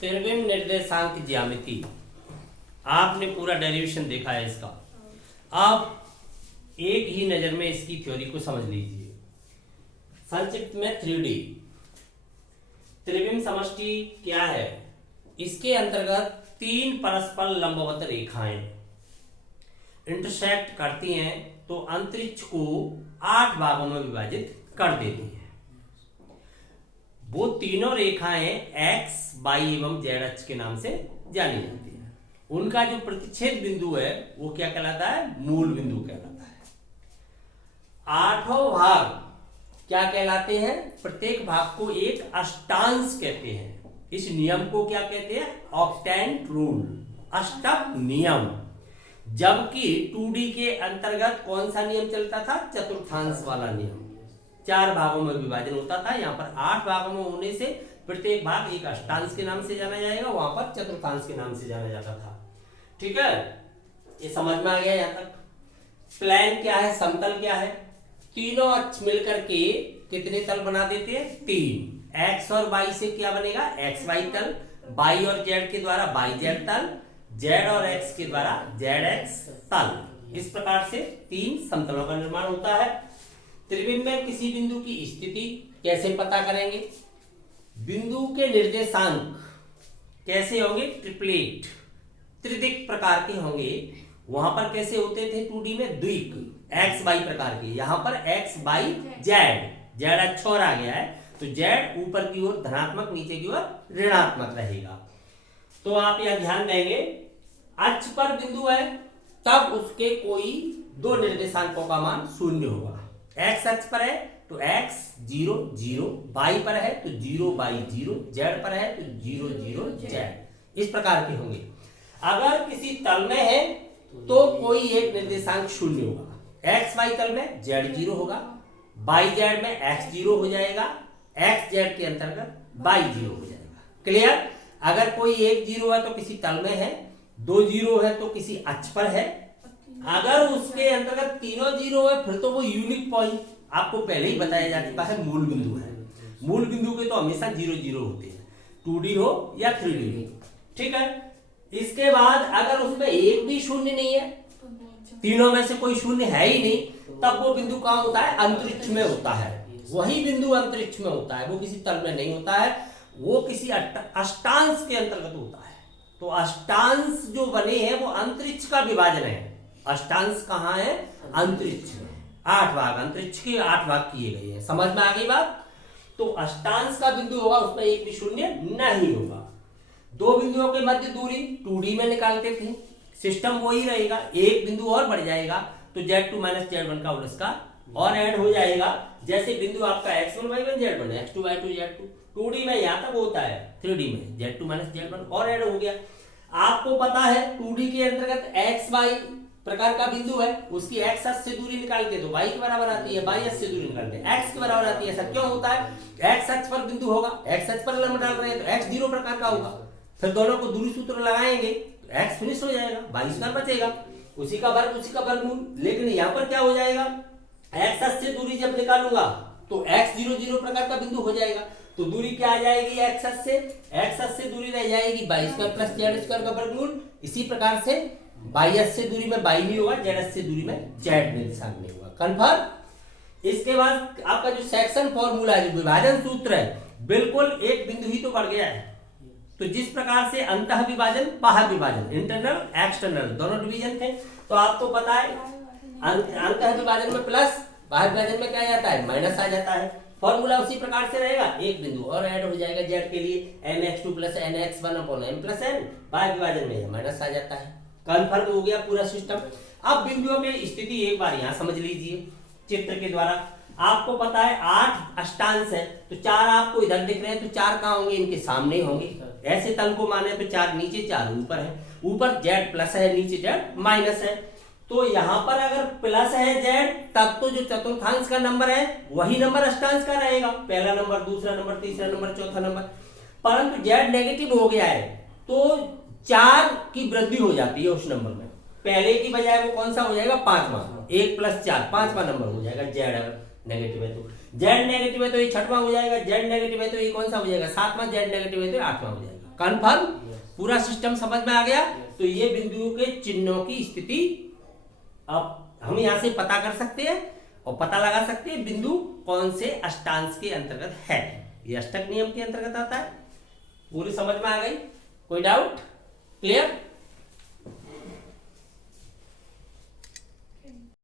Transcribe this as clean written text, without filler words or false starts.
त्रिविम निर्देशांक ज्यामिति, आपने पूरा डेरिवेशन देखा है इसका। अब एक ही नजर में इसकी थ्योरी को समझ लीजिए। संक्षिप्त में 3D त्रिविम समष्टि क्या है? इसके अंतर्गत तीन परस्पर लंबवत रेखाएं इंटरसेक्ट करती हैं तो अंतरिक्ष को 8 भागों में विभाजित कर देती हैं। वो तीनों रेखाएं x, y एवं z अक्ष के नाम से जानी जाती हैं। उनका जो प्रतिच्छेद बिंदु है वो क्या कहलाता है? मूल बिंदु कहलाता है। आठों भाग क्या कहलाते हैं? प्रत्येक भाग को एक अष्टांश कहते हैं। इस नियम को क्या कहते हैं? ऑक्टेंट रूल, अष्टक नियम। जबकि 2D के अंतर्गत कौन सा नियम चलता था? चतुर्थांश वाला नियम। 4 भागों में विभाजन होता था, यहाँ पर 8 भागों में होने से प्रत्येक भाग एक अष्टांश के नाम से जाना जाएगा, वहां पर चतुर्थांश के नाम से जाना जाता था। ठीक है, ये समझ में आ गया यहाँ तक। प्लेन क्या है? समतल क्या है? तीनों अक्ष मिलकर के कितने तल बना देते हैं? 3। x और y से क्या बनेगा? xy तल, y और z के द्वारा yz तल, z और x के द्वारा zx तल। इस प्रकार से 3 समतलों का निर्माण होता है। त्रिविम में किसी बिंदु की स्थिति कैसे पता करेंगे? बिंदु के निर्देशांक कैसे होंगे? ट्रिपलेट, त्रिदिक प्रकार के होंगे। वहां पर कैसे होते थे 2D में? द्विक, x y प्रकार के। यहां पर x y z अक्ष और आ गया है तो z ऊपर की ओर धनात्मक, नीचे की ओर ऋणात्मक रहेगा। तो आप यह ध्यान देंगे, अक्ष पर बिंदु है तब उसके कोई दो निर्देशांकों का मान 0 होगा। x अक्ष पर है तो x 0 0, y पर है तो 0 y 0, z पर है तो 0 0 z। इस प्रकार के होंगे। अगर किसी तल में है तो कोई एक निर्देशांक 0 होगा। x y तल में z 0 होगा, y z में x 0 हो जाएगा, x z के अंतर्गत y 0 हो जाएगा। क्लियर? अगर कोई एक 0 है तो किसी तल में है, 2 0 है तो किसी अक्ष पर है। अगर उसके अंतर्गत तीनों 0 है फिर तो वो यूनिक पॉइंट, आपको पहले ही बताया जा चुका है, मूल बिंदु है। मूल बिंदु के तो हमेशा 0 0 होते हैं, 2D हो या 3D हो। ठीक है, इसके बाद अगर उसमें एक भी शून्य नहीं है, तीनों में से कोई शून्य है ही नहीं, तब वो बिंदु कहां होता है? अंतरिक्ष में होता है। वही बिंदु अंतरिक्ष में होता है, वो किसी तल में नहीं होता है, वो किसी अष्टांश के अंतर्गत होता है। तो अष्टांश जो बने हैं वो अंतरिक्ष का विभाजन है। अष्टांश कहाँ है? अंतरिक्ष में। 8 भाग, अंतरिक्ष के 8 भाग किए गए हैं। समझ में आ गई बात? तो अष्टांश का बिंदु होगा, उसमें एक भी शून्य नहीं होगा। दो बिंदुओं के मध्य दूरी 2D में निकालते थे, सिस्टम वही रहेगा। एक बिंदु और बढ़ जाएगा तो z2 - z1 का होल स्क्वायर और ऐड हो जाएगा। जैसे बिंदु आपका x1 y1 z1 x2 y2 z2, 2D में यहां तक होता है, 3D में z2 - z1 और ऐड हो गया। आपको पता है 2D के अंतर्गत x y प्रकार का बिंदु है, उसकी x अक्ष से दूरी निकालते तो y के बराबर आती है, y अक्ष से दूरी निकालते x के बराबर आती है। ऐसा क्यों होता है? x अक्ष पर बिंदु होगा, x अक्ष पर लंब डाल रहे हैं तो x 0 प्रकार का होगा। फिर दोनों को दूरी सूत्र लगाएंगे तो x फिनिश हो जाएगा, y स्क्वायर बचेगा, उसी का वर्ग उसी का वर्गमूल। लेकिन यहाँ पर क्या हो जाएगा? x अक्ष से दूरी जब निकालूंगा तो x 0 0 प्रकार का बिंदु हो जाएगा। तो दूरी क्या आ जाएगी? x अक्ष से, x अक्ष से दूरी रह जाएगी y square plus z square का वर्गमूल। इसी प्रकार से y अक्ष से दूरी में y नहीं होगा, z अक्ष से दूरी में z निर्देशांक नहीं होगा। कन्फर्म? इसके बाद आपका जो सेक्शन फॉर्मूला है, जो विभाजन सूत्र है, बिल्कुल एक बिंदु ही तो बढ़ गया है। तो जिस प्रकार से अंतः विभाजन, बाह्य विभाजन, इंटरनल एक्सटर्नल दोनों डिवीजन थे, तो आपको पता है अंतः विभाजन में प्लस, बाह्य विभाजन में क्या आ जाता है? माइनस आ जाता है। फॉर्मूला उसी प्रकार से रहेगा, एक बिंदु और ऐड हो जाएगा z के लिए, nx2 + nx1 / m + n। बाह्य विभाजन में माइनस आ जाता है। कन्फर्म हो गया पूरा सिस्टम। अब बिंदुओं की स्थिति एक बार यहां समझ लीजिए चित्र के द्वारा। आपको पता है 8 अष्टांश है, तो 4 आपको इधर दिख रहे हैं, तो 4 कहां होंगे? इनके सामने होंगे। ऐसे तल को माने तो 4 नीचे 4 ऊपर है, ऊपर z प्लस है, नीचे z माइनस है। तो यहाँ पर अगर प्लस है z, तब तो जो चतुर्थांश का नंबर है वही नंबर अष्टांश का रहेगा, पहला नंबर, दूसरा नंबर, तीसरा नंबर, चौथा नंबर। परंतु z नेगेटिव हो गया है तो 4 की वृद्धि हो जाती है उस नंबर में। पहले की बजाय वो कौन सा हो जाएगा? 5वां, 1 + 4 5वां नंबर हो जाएगा z। नेगेटिव है तो जेड नेगेटिव है तो ये छठवां हो जाएगा, जेड नेगेटिव है तो ये कौन सा हो जाएगा, सातवां, जेड नेगेटिव है तो आठवां हो जाएगा। कन्फर्म? पूरा सिस्टम समझ में आ गया? तो ये बिंदुओं के चिन्हों की स्थिति अब हम यहां से पता कर सकते हैं और पता लगा सकते हैं बिंदु कौन से अष्टांश के अंतर्गत है। ये अष्टक नियम के अंतर्गत आता है। पूरी समझ में आ गई? कोई डाउट? क्लियर?